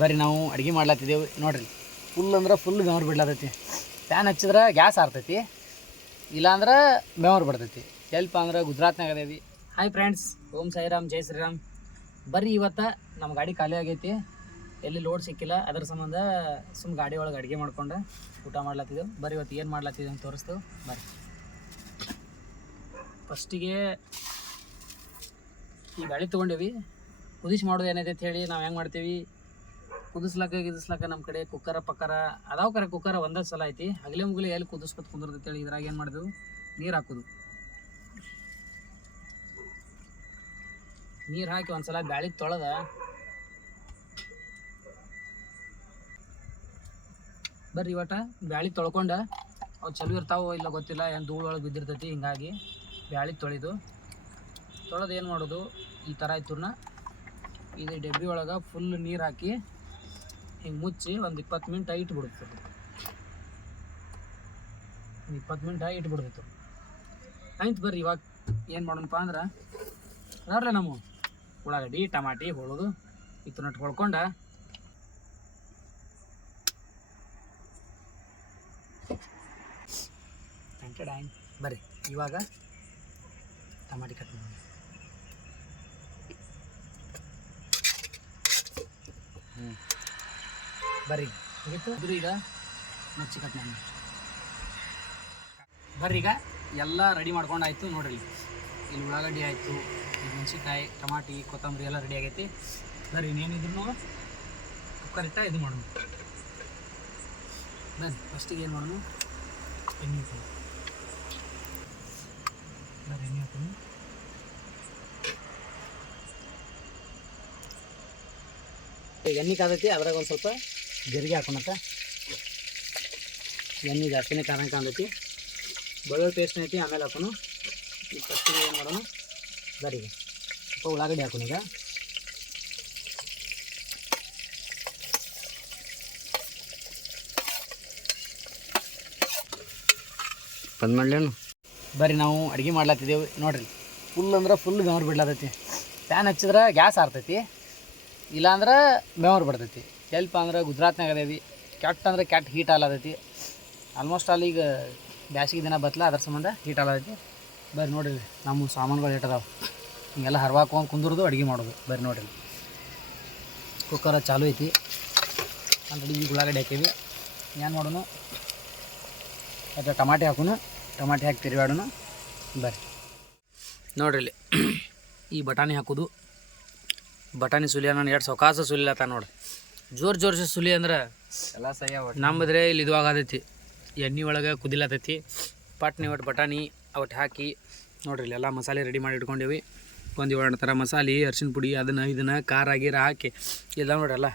ಬರ್ರಿ ನಾವು ಅಡುಗೆ ಮಾಡ್ಲತ್ತಿದ್ದೇವೆ ನೋಡ್ರಿ. ಫುಲ್ ಅಂದ್ರೆ ಫುಲ್ ಬೆವರು ಬಿಡ್ಲತ್ತೈತಿ. ಪ್ಯಾನ್ ಹಚ್ಚಿದ್ರೆ ಗ್ಯಾಸ್ ಆರ್ತೈತಿ, ಇಲ್ಲಾಂದ್ರೆ ಬೆವರು ಬಿಡ್ತೈತಿ. ಸ್ವಲ್ಪ ಅಂದ್ರೆ ಗುಜರಾತ್ನಾಗ ಅದೇವಿ. ಹಾಯ್ ಫ್ರೆಂಡ್ಸ್, ಓಂ ಸಾಯಿರಾಮ್, ಜೈ ಶ್ರೀರಾಮ್. ಬರ್ರಿ ಇವತ್ತು ನಮ್ಮ ಗಾಡಿ ಖಾಲಿ ಆಗೈತಿ, ಎಲ್ಲಿ ಲೋಡ್ ಸಿಕ್ಕಿಲ್ಲ. ಅದ್ರ ಸಂಬಂಧ ಸುಮ್ಮ ಗಾಡಿ ಒಳಗೆ ಅಡುಗೆ ಮಾಡ್ಕೊಂಡು ಊಟ ಮಾಡ್ಲತ್ತಿದ್ದೆವು. ಬರ್ರಿ ಇವತ್ತು ಏನು ಮಾಡ್ಲತ್ತಿದ್ದೆವು ಅಂತ ತೋರಿಸ್ತೇವೆ ಬರ್ರಿ. ಫಸ್ಟಿಗೆ ಈ ಗಾಡಿ ತೊಗೊಂಡೇವಿ. ಕುದಿಸಿ ಮಾಡೋದು ಏನೈತೆ ಅಂತ ಹೇಳಿ ನಾವು ಹೆಂಗೆ ಮಾಡ್ತೀವಿ, ಕುದಿಸ್ಲಾಕ ನಮ್ಮ ಕಡೆ ಕುಕ್ಕರ ಪಕ್ಕರ ಅದಾವ. ಕರೆ ಕುಕ್ಕರ ಒಂದೇ ಸಲ ಐತಿ. ಹಗಲೇ ಮುಗಲಿ ಎಲ್ಲಿ ಕುದಿಸ್ಕೊತ ಕುಂದಿರ್ತೇಳಿ ಇದ್ರಾಗ ಏನು ಮಾಡಿದೆವು, ನೀರು ಹಾಕೋದು. ನೀರು ಹಾಕಿ ಒಂದ್ಸಲ ಬ್ಯಾಳಿ ತೊಳೆದ ಬರ್ರಿ ಇವತ್ತು ಬ್ಯಾಳಿ ತೊಳ್ಕೊಂಡು ಅವು ಚಲೋ ಇರ್ತಾವೋ ಇಲ್ಲ ಗೊತ್ತಿಲ್ಲ, ಏನು ಧೂಳು ಒಳಗೆ ಬಿದ್ದಿರ್ತೈತಿ. ಹಿಂಗಾಗಿ ಬ್ಯಾಳಿ ತೊಳೆದು ಏನು ಮಾಡೋದು, ಈ ಥರ ಇತ್ತೂರ್ನ ಇದು ಡಬ್ಬಿ ಒಳಗೆ ಫುಲ್ ನೀರು ಹಾಕಿ ಹಿಂಗೆ ಮುಚ್ಚಿ ಒಂದು 20 ಮಿನಿಟ್ ಇಟ್ಬಿಡುತ್ತೆ. 20 ಮಿನಿಟ್ ಇಟ್ಬಿಡ್ತಿತ್ತು ಆಯ್ತು. ಬರ್ರಿ ಇವಾಗ ಏನು ಮಾಡೋಣಪ್ಪ ಅಂದ್ರೆ ಅದಾರಲ್ಲ ನಮ್ಮ ಉಳ್ಳಾಗಡ್ಡಿ ಟಮಾಟಿ ಹೊಳೋದು ಇತ್ತು ನಟ್ಟು ಹೊಳ್ಕೊಂಡು ಬರ್ರಿ ಇವಾಗ ಟಮಾಟಿ ಕಟ್ ಮಾಡಿ ಬರ್ರಿ ಮುಗಿತು. ಈಗ ಮಿರ್ಚಿ ಕಟ್ ಮಾಡಿ ಬರ್ರಿ. ಈಗ ಎಲ್ಲ ರೆಡಿ ಮಾಡ್ಕೊಂಡು ಆಯಿತು ನೋಡ್ರಿ. ಇಲ್ಲಿ ಉಳ್ಳಾಗಡ್ಡಿ ಆಯಿತು, ಇಲ್ಲಿ ಮೆಣಸಿನ್ಕಾಯಿ, ಟಮಾಟಿ, ಕೊತ್ತಂಬರಿ ಎಲ್ಲ ರೆಡಿ ಆಗೈತಿ. ಬರ್ರಿ ಇನ್ನೇನಿದ್ರು ಕುಕ್ಕರ್ ಇಟ್ಟ ಇದು ಮಾಡೋಣ. ಬರ್ರಿ ಫಸ್ಟಿಗೆ ಏನು ಮಾಡೋಣ, ಎಣ್ಣೆ ಹಾಕೋಣ. ಬರ್ರಿ ಎಣ್ಣೆ ಹಾಕೋಣ. ಎಣ್ಣೆ ಕಾದೈತಿ, ಅದ್ರಾಗ ಒಂದು ಸ್ವಲ್ಪ ಜರಿಗೆ ಹಾಕೋಣತ್ತ. ಎಣ್ಣೆ ಜಾಸ್ತಿನೇ ಕಾಣೈತಿ. ಬೆಳ್ಳುಳ್ಳಿ ಪೇಸ್ಟ್ ಐತಿ, ಆಮೇಲೆ ಹಾಕೋಣ. ಈ ಫಸ್ಟಿಗೆ ಏನು ಮಾಡೋಣ, ಬರ್ರಿ ಸ್ವಲ್ಪ ಉಳ್ಳಾಗಡ್ಡಿ ಹಾಕೋಣ. ಈಗ ಬಂದ್ ಮಾಡ್ಲೇನು. ಬರ್ರಿ ನಾವು ಅಡುಗೆ ಮಾಡ್ಲತ್ತಿದ್ದೇವೆ ನೋಡ್ರಿ. ಫುಲ್ ಅಂದ್ರೆ ಫುಲ್ ಬೆವರು ಬಿಡ್ಲತ್ತೈತಿ. ಪ್ಯಾನ್ ಹಚ್ಚಿದ್ರೆ ಗ್ಯಾಸ್ ಆರ್ತೈತಿ, ಇಲ್ಲಾಂದ್ರೆ ಬೆವರು ಬಿಡ್ತೈತಿ. ಸ್ವಲ್ಪ ಅಂದ್ರೆ ಗುಜರಾತ್ನಾಗ ಅದೇವಿ. ಕೆಟ್ಟ ಅಂದ್ರೆ ಕೆಟ್ಟ ಹೀಟ್ ಆಲತೈತಿ. ಆಲ್ಮೋಸ್ಟ್ ಅಲ್ಲಿ ಈಗ ಬ್ಯಾಸಿಗೆ ದಿನ ಬತ್ತಲ, ಅದ್ರ ಸಂಬಂಧ ಹೀಟ್ ಆಲತೈತಿ. ಬರ್ರಿ ನೋಡ್ರಿ ನಮ್ಮ ಸಾಮಾನುಗಳು ಇಟ್ಟದಾವೆ. ಹಿಂಗೆಲ್ಲ ಹರ್ವಾಕೊಂಡು ಕುಂದಿರೋದು ಅಡುಗೆ ಮಾಡೋದು. ಬರ್ರಿ ನೋಡ್ರಿ ಕುಕ್ಕರ ಚಾಲು ಐತಿ. ಆಲ್ರೆಡಿ ಈಗ ಉಳ್ಳಾಗಡ್ಡಿ ಹಾಕೀವಿ. ಏನು ಮಾಡೋಣ, ಅಥವಾ ಟಮಾಟಿ ಹಾಕೋಣ. ಟಮಾಟಿ ಹಾಕಿ ತಿರುಗಾಡೋಣ. ಬರ್ರಿ ನೋಡ್ರಿ ಇಲ್ಲಿ ಈ ಬಟಾಣಿ ಹಾಕೋದು. ಬಟಾಣಿ ಸುಲಿಯ ನಾನು 2 ಸೌಕಾಸ ಸುಲಿಲತ್ತ ನೋಡಿ. ಜೋರ್ಸೆ ಸುಲಿ ಅಂದ್ರೆ ಎಲ್ಲ ಸಹ್ಯ ನಂಬದ್ರೆ ಇಲ್ಲಿ ಇದು ಆಗತೈತಿ. ಎಣ್ಣೆ ಒಳಗೆ ಕುದಿಲತ್ತೈತಿ. ಪಟ್ನಿ ಒಟ್ಟು ಬಟಾಣಿ ಅವಟ್ಟು ಹಾಕಿ ನೋಡ್ರಿ ಇಲ್ಲಿ ಎಲ್ಲ ಮಸಾಲೆ ರೆಡಿ ಮಾಡಿ ಇಟ್ಕೊಂಡೇವಿ. ಒಂದು 7 ಥರ ಮಸಾಲೆ, ಅರಿಶಿನ ಪುಡಿ, ಇದನ್ನು ಖಾರ ಗೀರ ಹಾಕಿ ಇಲ್ಲ ನೋಡ್ರಲ್ಲ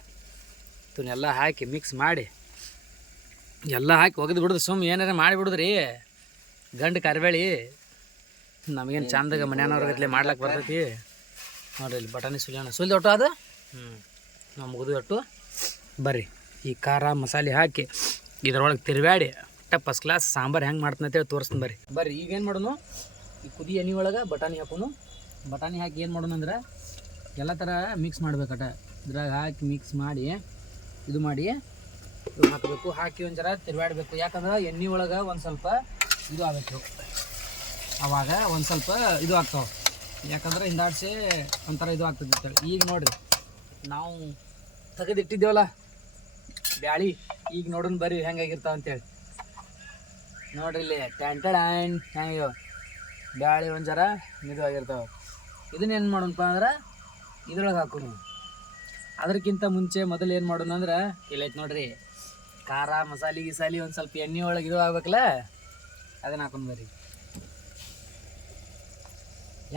ಇವನ್ನೆಲ್ಲ ಹಾಕಿ ಮಿಕ್ಸ್ ಮಾಡಿ ಎಲ್ಲ ಹಾಕಿ ಒಗೆದು ಬಿಡೋದು. ಏನಾರ ಮಾಡಿಬಿಡುದ್ರಿ ಗಂಡು ಕರಿಬೇಳಿ. ನಮಗೇನು ಚಂದಾಗ ಮನೆಯವ್ರಗತ್ಲೆ ಮಾಡ್ಲಿಕ್ಕೆ ಬರ್ತೈತಿ ನೋಡ್ರಿ. ಇಲ್ಲಿ ಬಟಾಣಿ ಸುಲಿದ ಒಟ್ಟು ಅದು ನಾವು ಮುಗಿದು ಒಟ್ಟು. ಬರ್ರಿ ಈ ಖಾರ ಮಸಾಲೆ ಹಾಕಿ ಇದ್ರೊಳಗೆ ತಿರುವಾಡಿ ಫಸ್ಟ್ ಕ್ಲಾಸ್ ಸಾಂಬಾರು ಹೆಂಗೆ ಮಾಡ್ತೀನಿ ಅಂತೇಳಿ ತೋರಿಸ್ತೀನಿ. ಬರ್ರಿ ಈಗೇನು ಮಾಡೋಣ, ಈ ಕುದಿ ಎಣ್ಣೆ ಒಳಗೆ ಬಟಾಣಿ ಹಾಕೋನು. ಬಟಾಣಿ ಹಾಕಿ ಏನು ಮಾಡೋಣ ಅಂದ್ರೆ ಎಲ್ಲ ಥರ ಮಿಕ್ಸ್ ಮಾಡ್ಬೇಕಟ. ಇದ್ರಾಗ ಹಾಕಿ ಮಿಕ್ಸ್ ಮಾಡಿ ಇದು ಮಾಡಿ ಹಾಕಬೇಕು. ಹಾಕಿ ಒಂದು ಜರ ತಿರುವಾಡಬೇಕು. ಯಾಕಂದ್ರೆ ಎಣ್ಣೆ ಒಳಗೆ ಒಂದು ಸ್ವಲ್ಪ ಇದು ಆಗಬೇಕು. ಅವಾಗ ಒಂದು ಸ್ವಲ್ಪ ಇದು ಆಗ್ತಾವೆ. ಯಾಕಂದ್ರೆ ಹಿಂದಾಡ್ಸಿ ಒಂಥರ ಇದು ಆಗ್ತದೆ ಅಂತೇಳಿ. ಈಗ ನೋಡಿರಿ ನಾವು ತೆಗೆದಿಟ್ಟಿದ್ದೇವಲ್ಲ ಬ್ಯಾಳಿ, ಈಗ ನೋಡೋಣ ಬರ್ರಿ ಹೆಂಗಾಗಿರ್ತಾವ ಅಂತೇಳಿ. ನೋಡ್ರಿ ಇಲ್ಲಿ ಹೆಂಗೆ ಬ್ಯಾಳಿ ಒಂದು ಜರ ಇದು ಆಗಿರ್ತಾವೆ. ಇದನ್ನೇನು ಮಾಡೋಣಪ್ಪ ಅಂದ್ರೆ ಇದ್ರೊಳಗೆ ಹಾಕೋಣ. ಅದಕ್ಕಿಂತ ಮುಂಚೆ ಮೊದಲು ಏನು ಮಾಡೋಣ ಅಂದ್ರೆ ಇಲ್ಲೈತೆ ನೋಡ್ರಿ ಖಾರ ಮಸಾಲೆ ಗಿಸಾಲಿ ಒಂದು ಸ್ವಲ್ಪ ಎಣ್ಣೆ ಒಳಗೆ ಇದು ಆಗ್ಬೇಕಲ್ಲ, ಅದನ್ನು ಹಾಕೊಂಡು ಬರ್ರಿ.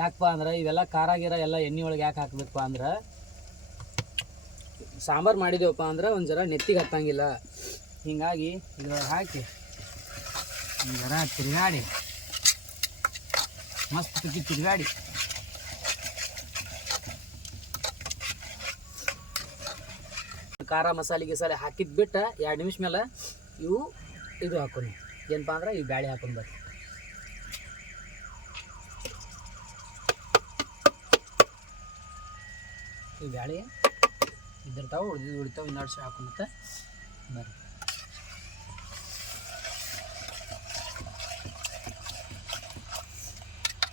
ಯಾಕಪ್ಪ ಅಂದ್ರೆ ಇವೆಲ್ಲ ಖಾರ ಗೀರ ಎಲ್ಲ ಎಣ್ಣೆ ಒಳಗೆ ಯಾಕೆ ಹಾಕ್ಬೇಕಪ್ಪ ಅಂದ್ರೆ ಸಾಂಬಾರು ಮಾಡಿದೇವಪ್ಪ ಅಂದ್ರೆ ಒಂದು ಜರ ನೆತ್ತಿಗೆ ಹತ್ತಂಗಿಲ್ಲ. ಹೀಗಾಗಿ ಇದ್ರೊಳಗೆ ಹಾಕಿ ಒಂದು ಜರ ತಿರುಗಾಡಿ ಮಸ್ತ್ ತಿರುಗಾಡಿ ಖಾರ ಮಸಾಲೆ ಗಿಸಾಲೆ ಹಾಕಿದ್ದು ಬಿಟ್ಟು 2 ನಿಮಿಷ ಮೇಲೆ ಇವು ಇದು ಹಾಕೊಂಡು ಏನಪ್ಪ ಅಂದ್ರೆ ಈ ಬ್ಯಾಳೆ ಹಾಕೊಂಡು ಬರ್ರಿ. ಈ ಬ್ಯಾಳೆ ಇದ್ದಿರ್ತಾವೆ ಉಳಿತಾವೆ ಇನ್ನರ್ಸಿ ಹಾಕೊಂಬತ್ತೆ ಬರ್ರಿ.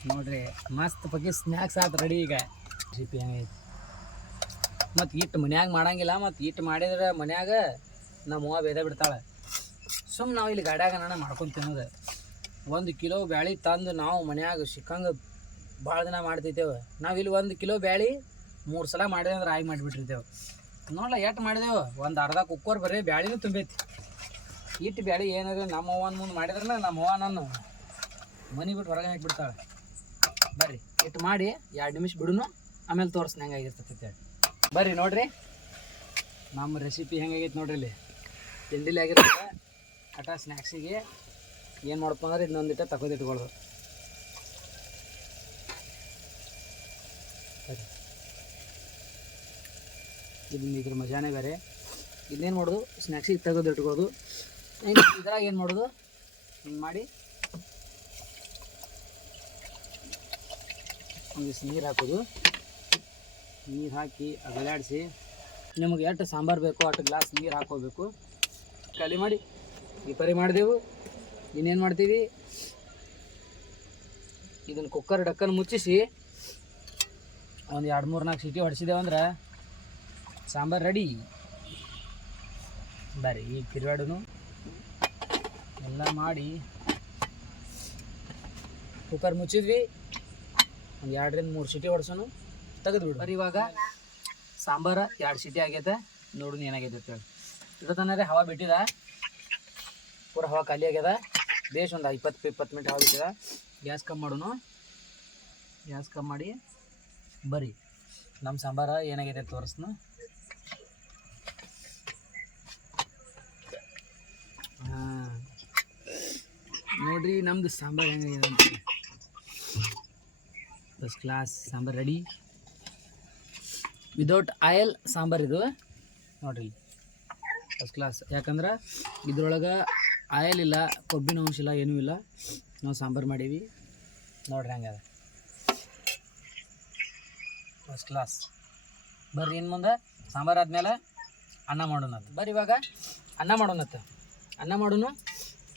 ನೋಡ್ರಿ ಮಸ್ತ್ ಬಗ್ಗೆ ಸ್ನ್ಯಾಕ್ಸ್ ಆಯ್ತು ರೆಡಿ. ಈಗ ರೆಸಿಪಿ ಹೆಂಗೈತಿ ಮತ್ತು ಹಿಟ್ಟು ಮನ್ಯಾಗ ಮಾಡಂಗಿಲ್ಲ, ಮತ್ತು ಹಿಟ್ಟು ಮಾಡಿದ್ರೆ ಮನ್ಯಾಗ ನಮ್ಮ ಅವ್ವ ಬೇದ ಬಿಡ್ತಾಳೆ. ಸುಮ್ಮನೆ ನಾವು ಇಲ್ಲಿ ಗಾಡ್ಯಾಗ ನಾನು ಮಾಡ್ಕೊಂಡು ತಿನ್ನೋದು. 1 ಕಿಲೋ ಬ್ಯಾಳೆ ತಂದು ನಾವು ಮನ್ಯಾಗ ಸಿಕ್ಕಂಗೆ ಭಾಳ ದಿನ ಮಾಡ್ತಿದ್ದೇವೆ. ನಾವು ಇಲ್ಲಿ 1 ಕಿಲೋ ಬ್ಯಾಳೆ 3 ಸಲ ಮಾಡಿದೆ ಅಂದ್ರೆ ಆಗಿ ಮಾಡಿಬಿಟ್ಟಿರ್ತೇವೆ. ನೋಡಲ್ಲ ಎಷ್ಟು ಮಾಡಿದೆವು, ಒಂದು ಅರ್ಧ ಕುಕ್ಕರ್ ಬರೀ ಬ್ಯಾಳಿನೂ ತುಂಬೈತಿ. ಹಿಟ್ಟು ಬ್ಯಾಳೆ ಏನಾದ್ರು ನಮ್ಮ ಅವ್ವನ ಮುಂದೆ ಮಾಡಿದ್ರೆ ನಮ್ಮ ಅವ್ವ ನಾನು ಮನೆ ಬಿಟ್ಟು ಹೊರಗೆ ಹಾಕಿಬಿಡ್ತಾಳೆ. ಬರ್ರಿ ಹಿಟ್ಟು ಮಾಡಿ 2 ನಿಮಿಷ ಬಿಡುನು, ಆಮೇಲೆ ತೋರಿಸ್ನ ಹೆಂಗಾಗಿರ್ತೈತಿ ಹೇಳಿ. ಬರ್ರಿ ನೋಡ್ರಿ ನಮ್ಮ ರೆಸಿಪಿ ಹೆಂಗಾಗೈತೆ ನೋಡ್ರಿ. ಇಲ್ಲಿ ತಿಂಡಿಲಿ ಆಗಿರುತ್ತೆ ಅಟ ಸ್ನ್ಯಾಕ್ಸಿಗೆ ಏನು ಮಾಡಪ್ಪ ಅಂದ್ರೆ ಇನ್ನೊಂದಿಟ್ಟು ತಗೋದಿಟ್ಕೊಳ್ಳೋದು. ಸರಿ ಇದ್ರ ಮಜಾನೇ ಬೇರೆ. ಇನ್ನೇನು ಮಾಡೋದು, ಸ್ನ್ಯಾಕ್ಸಿಗೆ ತೆಗೆದು ಇಟ್ಕೊಳ್ಳೋದು. ಇದ್ರಾಗ ಏನು ಮಾಡೋದು, ಹಿಂಗೆ ಮಾಡಿ ಒಂದಿಷ್ಟು ನೀರು ಹಾಕೋದು. ನೀರು ಹಾಕಿ ಅಗಲಾಡಿಸಿ ನಿಮಗೆ ಎಷ್ಟು ಸಾಂಬಾರು ಬೇಕೋ ಅಷ್ಟು ಗ್ಲಾಸ್ ನೀರು ಹಾಕೋಬೇಕು. ಖಾಲಿ ಮಾಡಿ ಈ ಪರಿ ಮಾಡಿದೆವು. ಇನ್ನೇನು ಮಾಡ್ತೀವಿ, ಇದನ್ನು ಕುಕ್ಕರ್ ಡಕ್ಕನ್ ಮುಚ್ಚಿಸಿ ಒಂದು 2-3-4 ಸೀಟಿ ಹೊಡಿಸಿದೇವಂದ್ರೆ ಸಾಂಬಾರು ರೆಡಿ. ಬರ್ರಿ ಈಗ ತಿರುಗಾಡೋನು ಎಲ್ಲ ಮಾಡಿ ಕುಕ್ಕರ್ ಮುಚ್ಚಿದ್ವಿ. ಒಂದು 2-3 ಸೀಟಿ ಹೊಡ್ಸೋನು ತೆಗೆದುಬಿಡು. ಬರ್ರಿ ಇವಾಗ ಸಾಂಬಾರು 2 ಸೀಟಿ ಆಗೈತೆ. ನೋಡೋಣ ಏನಾಗೈತೆ ಅಂತೇಳಿ. ಇಡತನರೆ ಹವಾ ಬಿಟ್ಟಿದ, ಪೂರ ಹವಾ ಖಾಲಿ ಆಗ್ಯದ. ಬೇಸ್ ಒಂದು 20 ಮಿನಿಟ್ ಹವಾ ಬಿಟ್ಟಿದ. ಗ್ಯಾಸ್ ಕಮ್ಮಿ ಮಾಡೋನು. ಗ್ಯಾಸ್ ಕಮ್ಮಿ ಮಾಡಿ ಬರ್ರಿ ನಮ್ಮ ಸಾಂಬಾರು ಏನಾಗೈತೆ ತೋರಿಸ್ನು. ಹಾಂ ನೋಡ್ರಿ ನಮ್ಮದು ಸಾಂಬಾರು ಹೆಂಗಾಗಿದೆ ಅಂತ. First class sambar ready. Without oil sambar ಇದು ನೋಡ್ರಿ, ಫಸ್ಟ್ ಕ್ಲಾಸ್. ಯಾಕಂದ್ರೆ ಇದ್ರೊಳಗೆ ಆಯಿಲ್ ಇಲ್ಲ, ಕೊಬ್ಬಿನ ಅಂಶ ಇಲ್ಲ, ಏನೂ ಇಲ್ಲ. ನಾವು ಸಾಂಬಾರು ಮಾಡೀವಿ ನೋಡ್ರಿ ಹಂಗದ ಫಸ್ಟ್ ಕ್ಲಾಸ್. ಬರ್ರಿ ಇನ್ನು ಮುಂದೆ ಸಾಂಬಾರು ಆದಮೇಲೆ ಅನ್ನ ಮಾಡೋಣತ್ತು. ಬರ್ರಿ ಇವಾಗ ಅನ್ನ ಮಾಡೋಣತ್ತು. ಅನ್ನ ಮಾಡೋನು.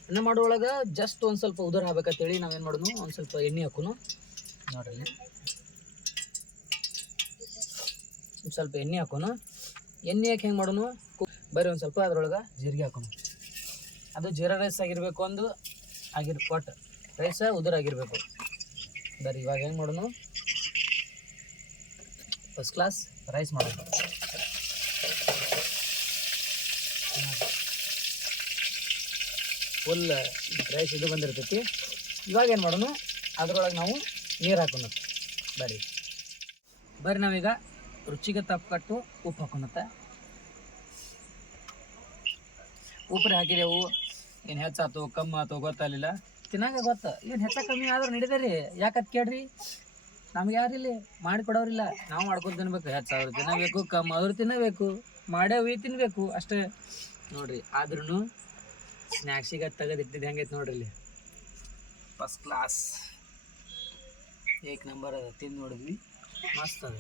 ಅನ್ನ ಮಾಡೋಳಗೆ ಜಸ್ಟ್ ಒಂದು ಸ್ವಲ್ಪ ಉದುರು ಆಗ್ಬೇಕಂತೇಳಿ ನಾವೇನು ಮಾಡೋನು, ಒಂದು ಸ್ವಲ್ಪ ಎಣ್ಣೆ ಹಾಕೋನು. ನೋಡ್ರಿ ಸ್ವಲ್ಪ ಎಣ್ಣೆ ಹಾಕೋನು. ಎಣ್ಣೆ ಹಾಕಿ ಹೆಂಗೆ ಮಾಡೋನು, ಬರ್ರಿ ಒಂದು ಸ್ವಲ್ಪ ಅದ್ರೊಳಗೆ ಜೀರಿಗೆ ಹಾಕೋನು. ಅದು ಜೀರಾ ರೈಸ್ ಆಗಿರಬೇಕು, ಒಂದು ಕೊಟ್ಟು ರೈಸ್ ಉದುರಾಗಿರ್ಬೇಕು. ಬರ್ರಿ ಇವಾಗ ಹೆಂಗೆ ಮಾಡೋನು, ಫಸ್ಟ್ ಕ್ಲಾಸ್ ರೈಸ್ ಮಾಡೋದು. ಫುಲ್ ರೈಸ್ ಇದು ಬಂದಿರ್ತೈತಿ. ಇವಾಗ ಏನು ಮಾಡೋನು, ಅದ್ರೊಳಗೆ ನಾವು ನೀರು ಹಾಕೋಣ. ಬರ್ರಿ ನಾವೀಗ ರುಚಿಗೆ ತಕ್ಕಟ್ಟು ಉಪ್ಪು ಹಾಕೋಣತ್ತೆ. ಉಪ್ಪು ಹಾಕಿದೆವು. ಏನು ಹೆಚ್ಚಾಯ್ತು ಕಮ್ಮಿ ಆಯ್ತು ಗೊತ್ತಾಗಲಿಲ್ಲ, ತಿನ್ನಾಗ ಗೊತ್ತು. ಏನು ಹೆಚ್ಚ ಕಮ್ಮಿ ಆದ್ರೆ ನಡೀತರಿ. ಯಾಕತ್ ಕೇಳ್ರಿ, ನಮ್ಗೆ ಯಾರಿಲ್ಲಿ ಮಾಡಿಕೊಡೋರಿಲ್ಲ, ನಾವು ಮಾಡ್ಕೊಂಡು ತಿನ್ಬೇಕು. ಹೆಚ್ಚಾದ್ರು ತಿನ್ನಬೇಕು, ಕಮ್ಮಿ ಆದ್ರೂ ತಿನ್ನಬೇಕು, ಮಾಡೇವಿ ತಿನ್ನಬೇಕು ಅಷ್ಟೇ ನೋಡ್ರಿ. ಆದ್ರೂ ಸ್ನ್ಯಾಕ್ಸಿಗೆ ತೆಗೆದಿಟ್ಟಿದ್ದು ಹೆಂಗೈತೆ ನೋಡ್ರಿ. ಇಲ್ಲಿ ಫಸ್ಟ್ ಕ್ಲಾಸ್ ಏಕ್ ನಂಬರ್ ಅದ. ತಿಂದು ನೋಡಿದ್ವಿ, ಮಸ್ತ್ ಅದ.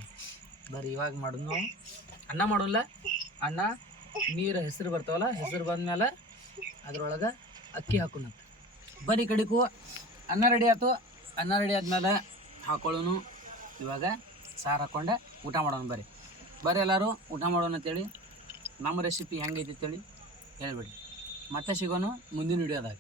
ಬರ್ರಿ ಇವಾಗ ಮಾಡೋದು ನಾವು ಅನ್ನ ಮಾಡೋಲ್ಲ. ಅನ್ನ ನೀರು ಹೆಸರು ಬರ್ತಾವಲ್ಲ, ಹೆಸರು ಬಂದಮೇಲೆ ಅದ್ರೊಳಗೆ ಅಕ್ಕಿ ಹಾಕೋಣ. ಬರ್ರಿ ಕಡಿಕು ಅನ್ನ ರೆಡಿ ಆಯ್ತು. ಅನ್ನ ರೆಡಿ ಆದಮೇಲೆ ಹಾಕೊಳ್ಳೋನು. ಇವಾಗ ಸಾರು ಹಾಕ್ಕೊಂಡೆ ಊಟ ಮಾಡೋಣ. ಬರ್ರಿ ಎಲ್ಲರೂ ಊಟ ಮಾಡೋಣ ಅಂತೇಳಿ. ನಮ್ಮ ರೆಸಿಪಿ ಹೆಂಗೈತಿ ಅಂತೇಳಿ ಹೇಳ್ಬಿಡಿ. ಮತ್ತೆ ಸಿಗೋನು ಮುಂದಿನ ವಿಡಿಯೋದಾಗ.